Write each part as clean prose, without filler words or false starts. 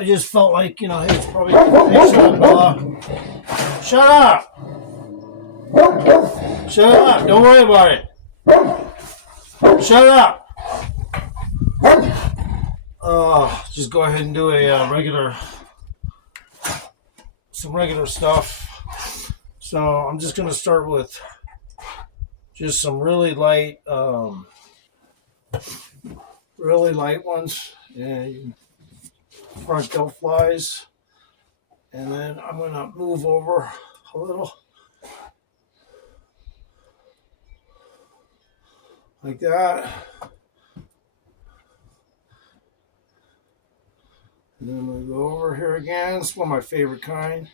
I just felt like, hey, it's probably hey, shut up. Shut up. Don't worry about it. Shut up. Just go ahead and do a some regular stuff. So I'm just going to start with just some really light ones, and front delt flies. And then I'm going to move over a little like that. And then I'm going to go over here again. It's one of my favorite kind.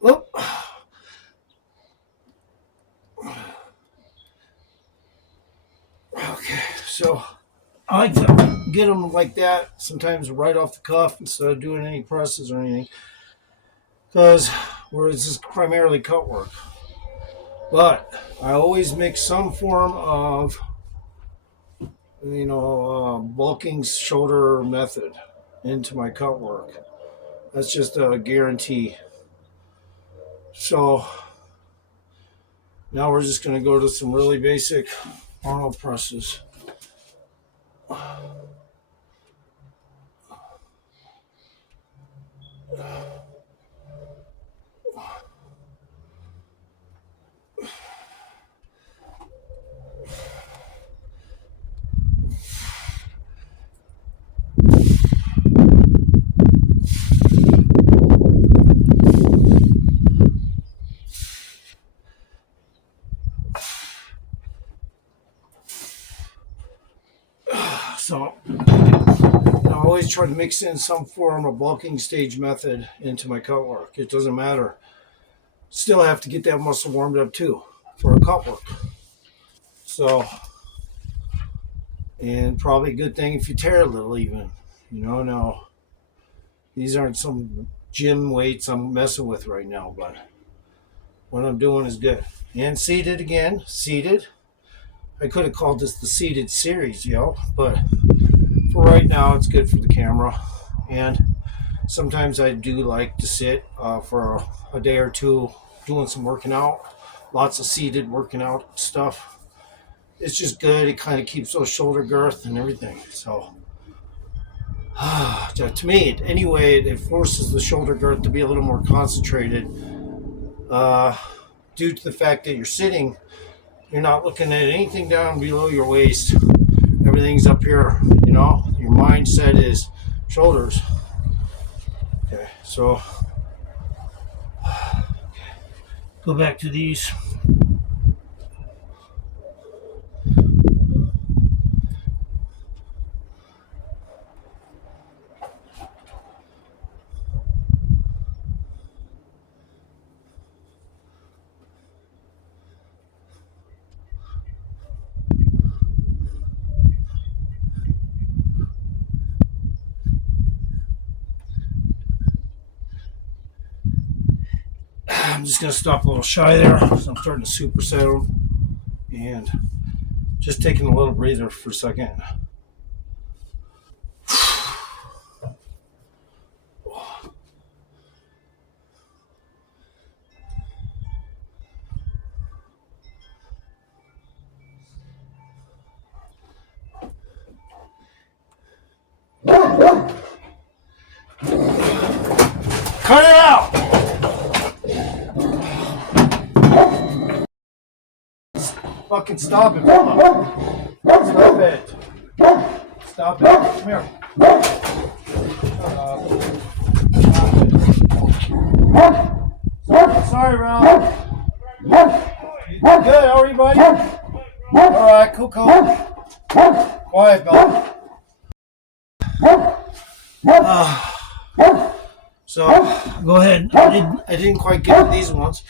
Whoop. Okay, so I like to get them like that, sometimes right off the cuff instead of doing any presses or anything, because whereas this is primarily cut work. But I always mix some form of, bulking shoulder method into my cut work. That's just a guarantee. So now we're just going to go to some really basic Arnold presses. So I always try to mix in some form of bulking stage method into my cut work. It doesn't matter. Still have to get that muscle warmed up too for a cut work. So, and probably a good thing if you tear a little even. Now these aren't some gym weights I'm messing with right now, but what I'm doing is good. And seated again, seated. I could have called this the seated series, but for right now, it's good for the camera. And sometimes I do like to sit for a day or two doing some working out. Lots of seated working out stuff. It's just good. It kind of keeps those shoulder girth and everything. So to me, anyway, it forces the shoulder girth to be a little more concentrated due to the fact that you're sitting. You're not looking at anything down below your waist. Everything's up here, Your mindset is shoulders. Okay, so go back to these. I'm just going to stop a little shy there because I'm starting to superset them, and just taking a little breather for a second. Cut it out! Fucking stop it, Mama. Stop it. Stop it. Come here. Sorry, Ralph. You good? How are you, buddy? All right, cool. Quiet, Bill. So go ahead. I didn't quite get to these ones.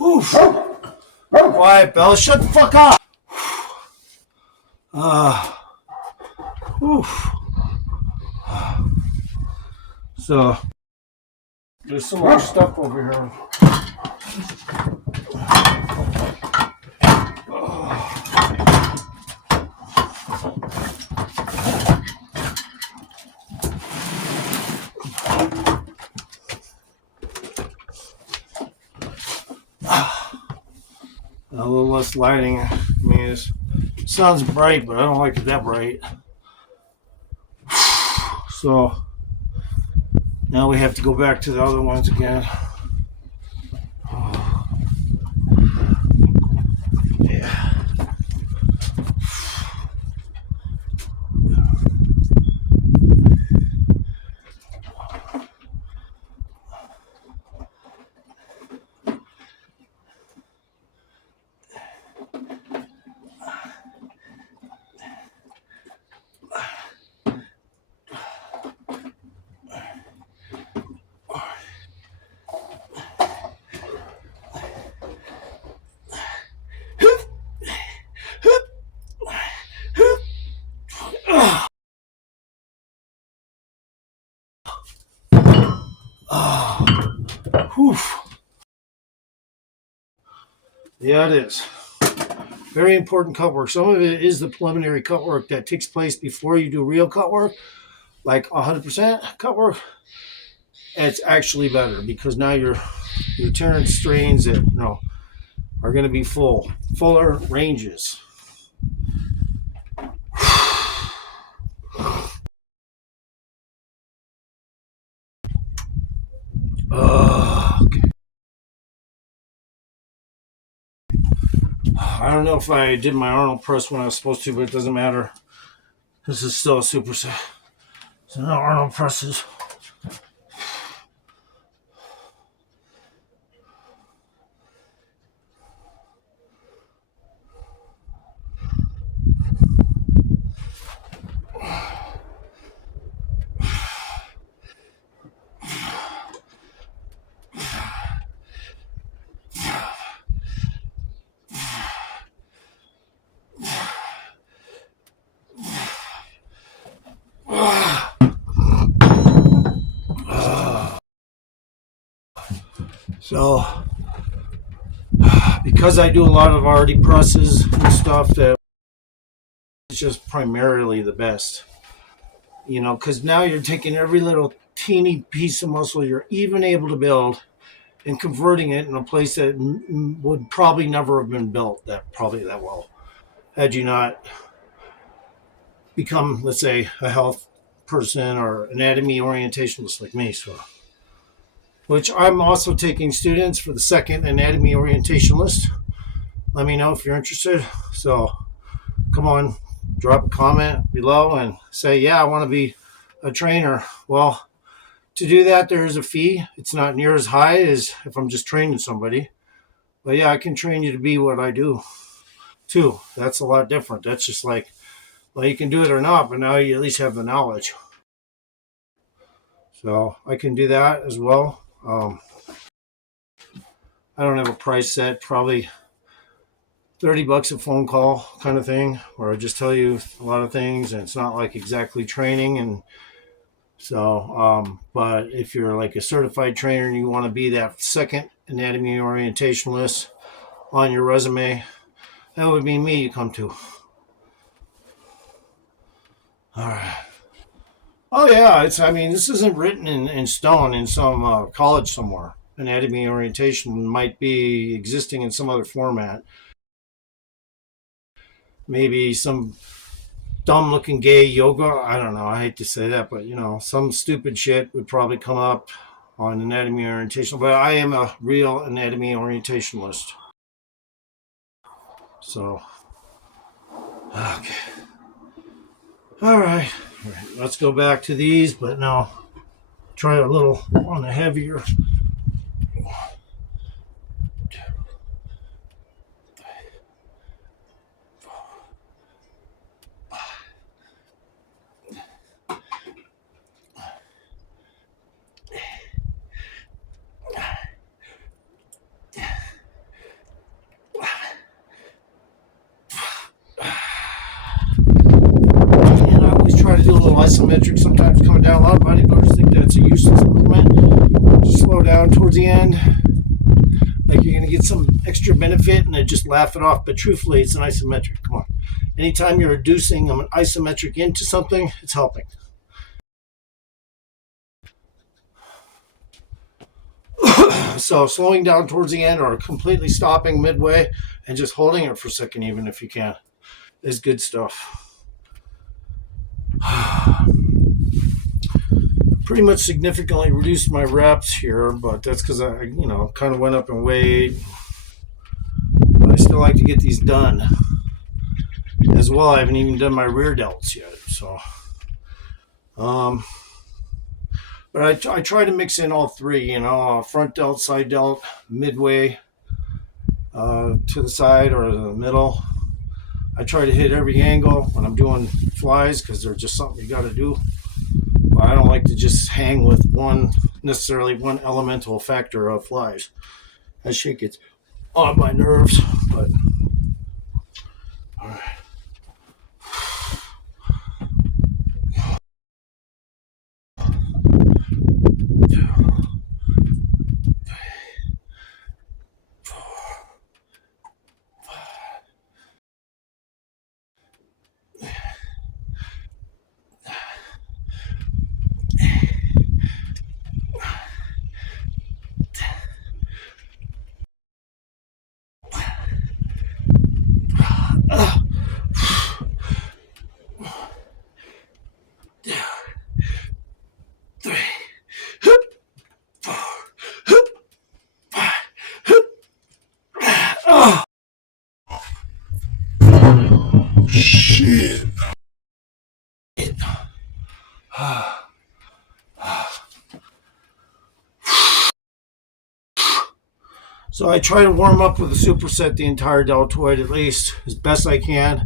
Oof. Quiet, Bella. Shut the fuck up. Oof. So there's some more stuff over here. A little less lighting. I mean, it sounds bright, but I don't like it that bright. So now we have to go back to the other ones again. Yeah. Whew. Yeah, it is. Very important cut work. Some of it is the preliminary cut work that takes place before you do real cut work, like 100% cut work. It's actually better because now your turn strains that are going to be fuller ranges. Okay. I don't know if I did my Arnold press when I was supposed to, but it doesn't matter. This is still a superset. So no Arnold presses. So, because I do a lot of already presses and stuff, that it's just primarily the best. Because now you're taking every little teeny piece of muscle you're even able to build and converting it in a place that would probably never have been built that well had you not become, let's say, a health person or anatomy orientationalist like me. So, which I'm also taking students for the second anatomy orientationalist. Let me know if you're interested. So come on, drop a comment below and say, yeah, I want to be a trainer. Well, to do that, there is a fee. It's not near as high as if I'm just training somebody. But yeah, I can train you to be what I do too. That's a lot different. That's just like, well, you can do it or not, but now you at least have the knowledge. So I can do that as well. I don't have a price set, probably $30 a phone call kind of thing, where I just tell you a lot of things and it's not like exactly training. And so, but if you're like a certified trainer and you want to be that second anatomy orientationalist on your resume, that would be me you come to. All right. Oh yeah, this isn't written in stone in some college somewhere. Anatomy orientation might be existing in some other format. Maybe some dumb looking gay yoga. I don't know. I hate to say that, but some stupid shit would probably come up on anatomy orientation. But I am a real anatomy orientationalist. So, okay. All right. Let's go back to these, but now try a little on the heavier. isometric sometimes coming down. A lot of bodybuilders think that's a useless movement. Just slow down towards the end, like you're going to get some extra benefit, and then just laugh it off. But truthfully, it's an isometric. Come on. Anytime you're reducing an isometric into something, it's helping. So slowing down towards the end or completely stopping midway and just holding it for a second, even if you can, is good stuff. Pretty much significantly reduced my reps here, but that's because I, kind of went up in weight. But I still like to get these done as well. I haven't even done my rear delts yet, so. But I try to mix in all three, front delt, side delt, midway, to the side or the middle. I try to hit every angle when I'm doing flies because they're just something you got to do. I don't like to just hang with necessarily one elemental factor of flies. That shit gets on my nerves, but all right. Shit. So I try to warm up with a superset the entire deltoid at least as best I can,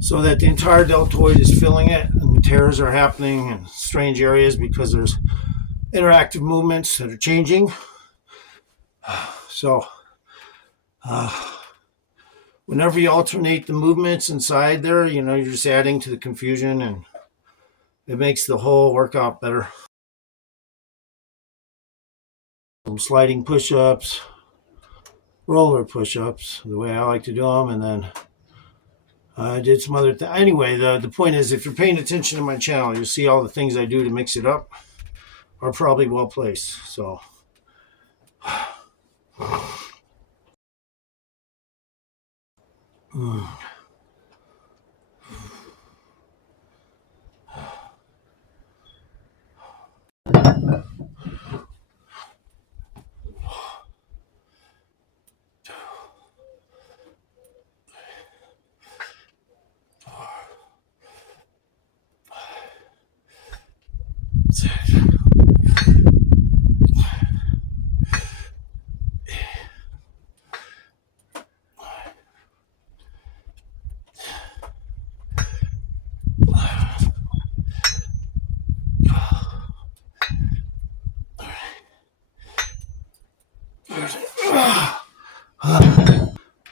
so that the entire deltoid is filling it and tears are happening in strange areas because there's interactive movements that are changing. So whenever you alternate the movements inside there, you're just adding to the confusion, and it makes the whole workout better. Some sliding push-ups, roller push-ups, the way I like to do them, and then I did some other things. Anyway, the point is, if you're paying attention to my channel, you'll see all the things I do to mix it up are probably well placed. So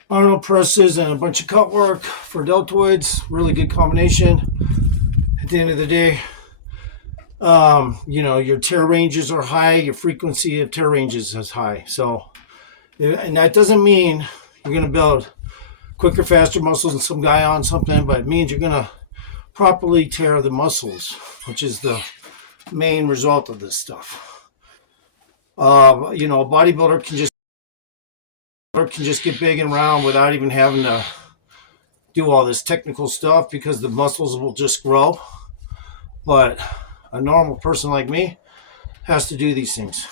Arnold presses and a bunch of cut work for deltoids, really good combination. At the end of the day, your tear ranges are high, your frequency of tear ranges is high. So, and that doesn't mean you're going to build quicker, faster muscles than some guy on something, but it means you're going to properly tear the muscles, which is the main result of this stuff. A bodybuilder can just get big and round without even having to do all this technical stuff because the muscles will just grow. But a normal person like me has to do these things.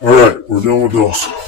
All right, we're done with those.